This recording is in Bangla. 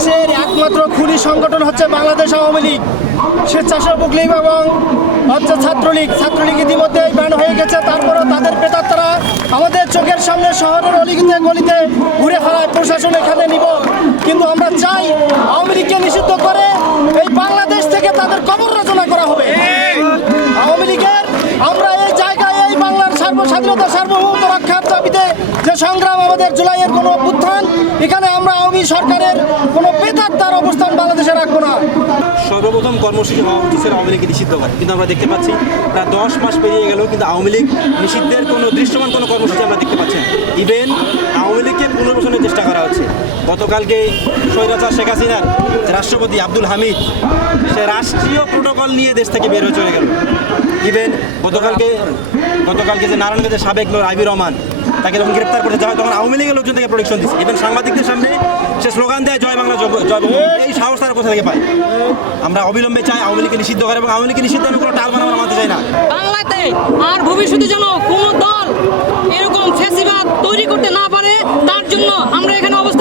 বাংলাদেশের একমাত্র খুনি সংগঠন হচ্ছে বাংলাদেশ আওয়ামী লীগ। স্বেচ্ছাসেবক লীগ এবং হচ্ছে ছাত্রলীগ। ছাত্রলীগ ইতিমধ্যেই ব্যান হয়ে গেছে। তারপরেও তাদের প্রেতাত্মারা আমাদের চোখের সামনে শহরের অলিগিতে গলিতে ঘুরে ফেলায় প্রশাসন এখানে নিব। কিন্তু আমরা চাই আওয়ামী লীগকে নিষিদ্ধ করে এই বাংলাদেশ থেকে তাদের কবর রচনা করা হবে। আওয়ামী লীগের আমরা এই জায়গায়, এই বাংলার সার্বস্বাধীনতা, সার্বভৌমত্ব রক্ষার যে সংগ্রাম আমাদের জুলাইয়ের কোনো অভ্যুত্থান এখানে আমরা আওয়ামী সরকারের কোনো বেতার অবস্থান বাংলাদেশে রাখব না। সর্বপ্রথম কর্মসূচি হওয়া উচিত আওয়ামী লীগ নিষিদ্ধ করে। কিন্তু আমরা দেখতে পাচ্ছি প্রায় দশ মাস পেরিয়ে গেল কিন্তু আওয়ামী লীগ নিষিদ্ধের কোনো দৃশ্যমান কোনো কর্মসূচি আমরা দেখতে পাচ্ছি ইভেন গতকালকে স্বৈরাচার শেখ হাসিনার রাষ্ট্রপতি আব্দুল হামিদ সে রাষ্ট্রীয় প্রোটোকল নিয়ে দেশ থেকে বের হয়ে চলে গেল। ইভেন গতকালকে গতকালকে যে নারায়ণগঞ্জের সাবেক আবির রহমান, তাকে যখন গ্রেপ্তার করতে যাওয়া তখন আওয়ামী লীগের লোকজন থেকে প্রোটেকশন দিচ্ছে ইভেন সাংবাদিকদের সামনে সে স্লোগান দেয়, জয় বাংলা, জয় এই সাহস তারা কোথা থেকে পায়? আমরা অবিলম্বে চাই আওয়ামী লীগকে নিষিদ্ধ করে এবং আওয়ামী লীগকে নিষিদ্ধ আমি কোনো টাল বানাবার মানতে চাই না। বাংলাতে আর ভবিষ্যতে যেন কোনো দল এরকম ফেসিবাদ তৈরি করতে না পারে, তার জন্য আমরা এখানে অবস্থান